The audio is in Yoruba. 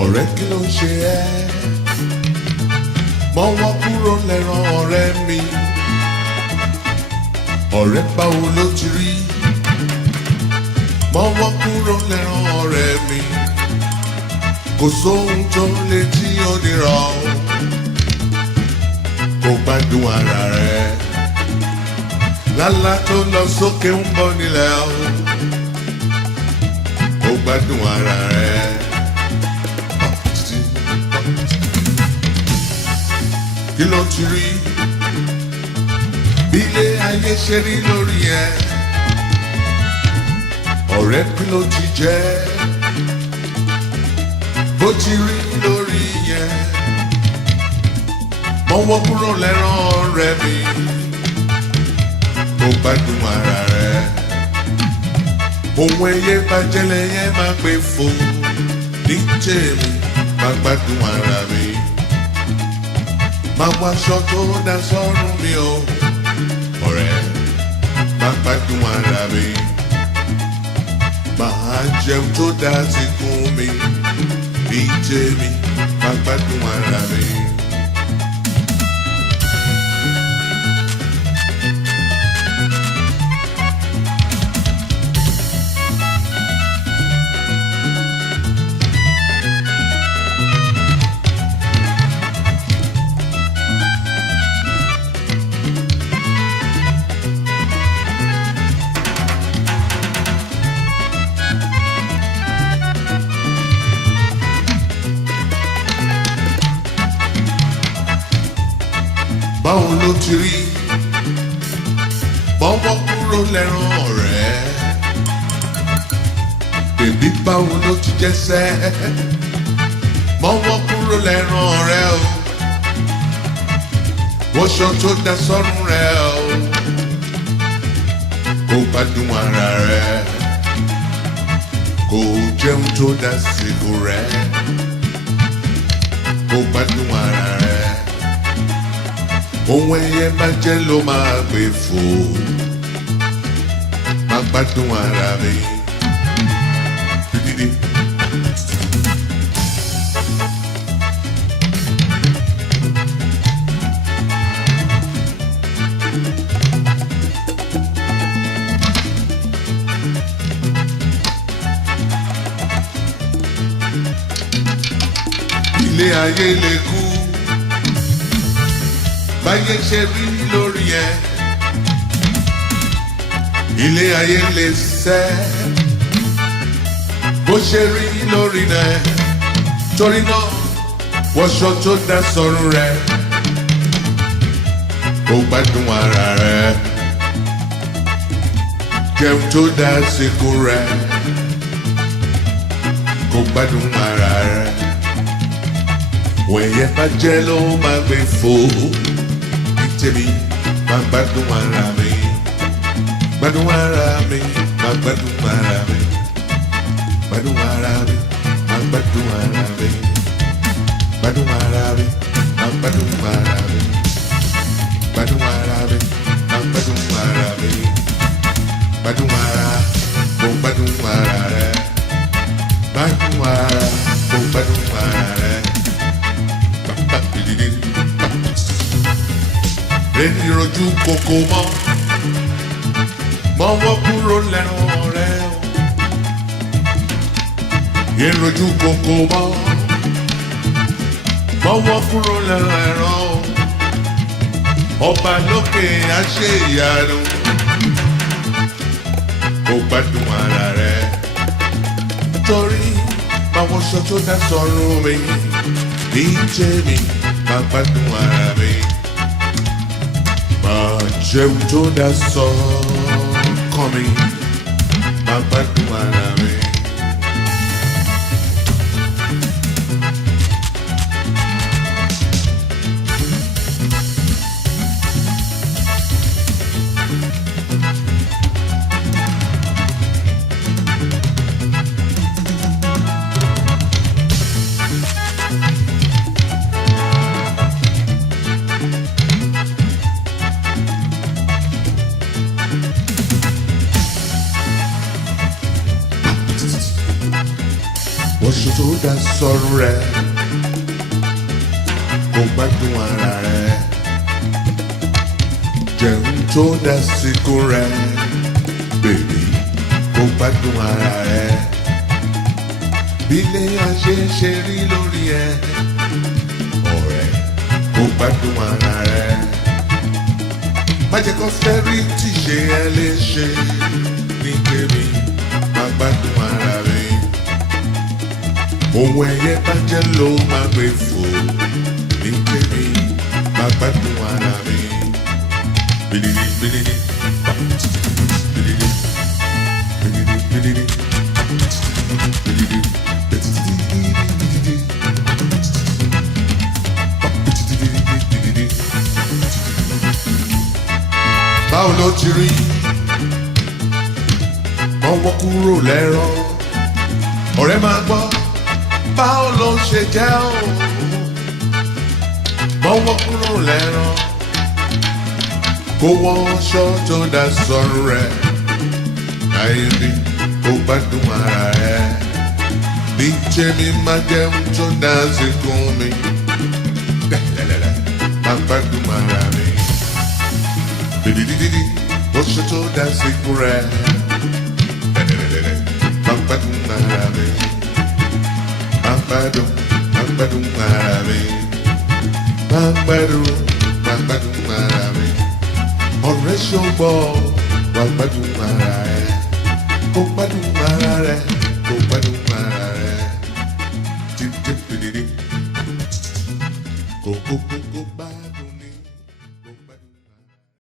ọ̀rẹ́ kí ló ń ṣe ẹ́ mọ́wọ́ kúrò lẹ́ràn ọ̀rẹ́ mi ọ̀rẹ́ báwo ló ti rí mọ́wọ́ kúrò lẹ́ràn ọ̀rẹ́ mi kò sóhun tó lè jí onírà o kò gbádùn ara rẹ̀ lálá tó lọ sókè ń bọ̀ nílẹ̀ o kò gbádùn ara rẹ̀. Kí ló ti rí bí ilé ayé ṣe rí lórí ẹ ọ̀rẹ́ kí ló ti jẹ́ bó ti rí lórí yẹn mọ́wọ́ kúrò lẹ́ràn ọ̀rẹ́ mi kò gbádùn ara rẹ̀ ohun ẹyẹ bàjẹ́lẹ̀ yẹn máa gbé fò ní tèmi má gbádùn ara mi. Máa wá aṣọ tó dá sọ́rùn mi o, ọ̀rẹ́, máa gbádùn ara mi. Máa jẹun tó dá síkùn mi, bí tèmi, máa gbádùn ara mi. Báwo ló ti rí bọ́wọ́ kúrò lẹ́ràn ọ̀rẹ́ bèbí báwo ló ti jẹ́sẹ́ bọ́wọ́ kúrò lẹ́ràn ọ̀rẹ́ o wọ́ṣọ tó dá sọ́rùn rẹ̀ o kò gbádùn ara rẹ̀ kò jẹun tó dá síkù rẹ̀ kò gbádùn ara rẹ̀. Ohun ẹyẹ bá jẹ́ ló máa gbé fò má gbádùn ara mi. Ilé ayé lè kú báyé ṣe rí lórí ẹ ilé ayé lè sẹ́ bó ṣe rí lórí rẹ torí náà wọṣọ tó dá sọ́rùn rẹ kò gbádùn ara rẹ jẹun tó dá síkù rẹ kò gbádùn ara rẹ wẹ̀yẹ bá jẹ́ ló máa gbé fò. Tèmi máa gbádùn ara mi, gbádùn ara mi, máa gbádùn ara mi, gbádùn ara mi, máa gbádùn ara mi, gbádùn ara mi, máa gbádùn ara mi, gbádùn ara mi, máa gbádùn ara mi, gbádùn ara, mo gbádùn ara rẹ, gbádùn ara, mo gbádùn ara rẹ. Èmi rojú kòkó mọ́wọ́ kúrò lẹ́ràn ọ̀rẹ́ o. Èmi rojú kòkó mọ́wọ́ kúrò lẹ́ràn ẹ̀rọ o. Ọba lókè á ṣe ìyanu, kò gbádùn ara rẹ̀. Torí báwọn sọ tó dá sọ́rùn mi, ní tèmi máa gbádùn ara mi. Máa jẹun tó dá sọ́kàn mi, máa gbádùn ara mi. Oṣù tó dá sọ́run rẹ̀, kó gbádùn ara rẹ̀. Jẹun tó dá síkú rẹ̀, bèbí, kó gbádùn ara rẹ̀. Bí ilé ayé ṣe rí lórí ẹ, ọ̀rẹ́, kó gbádùn ara rẹ̀. Má jẹ́ kó fẹ́rí tí ṣe ẹ léṣe, ní tèmi, má gbádùn ara rẹ̀. Ohun ẹyẹ bá jẹ́ ló máa gbé fò, ní tèmi, má gbádùn ara mi. Bididi bididi, bididi, bididi bididi, bididi, bididi. Báwo ló ti rí? Ọwọ́ kúrò lẹ́rọ̀, ọ̀rẹ́ máa gbọ́. Báwo ló ṣe jẹ́ o? Bọ́wọ́ kúrò lẹ́rọ̀, kó wọ́n aṣọ tó dá sọ́run rẹ̀. Ayé mi kó gbádùn ara rẹ̀. Bí tèmi máa jẹun tó dá síkún mi. Má gbádùn ara mi. Bididididi, oṣù tó dá síkún rẹ̀. Má gbádùn ara mi. Má gbádùn ara mi. Má gbádùn ara mi. Ọ̀rẹ́ ṣọ́gbọ́, má gbádùn ara rẹ̀. Kó gbádùn ara rẹ̀.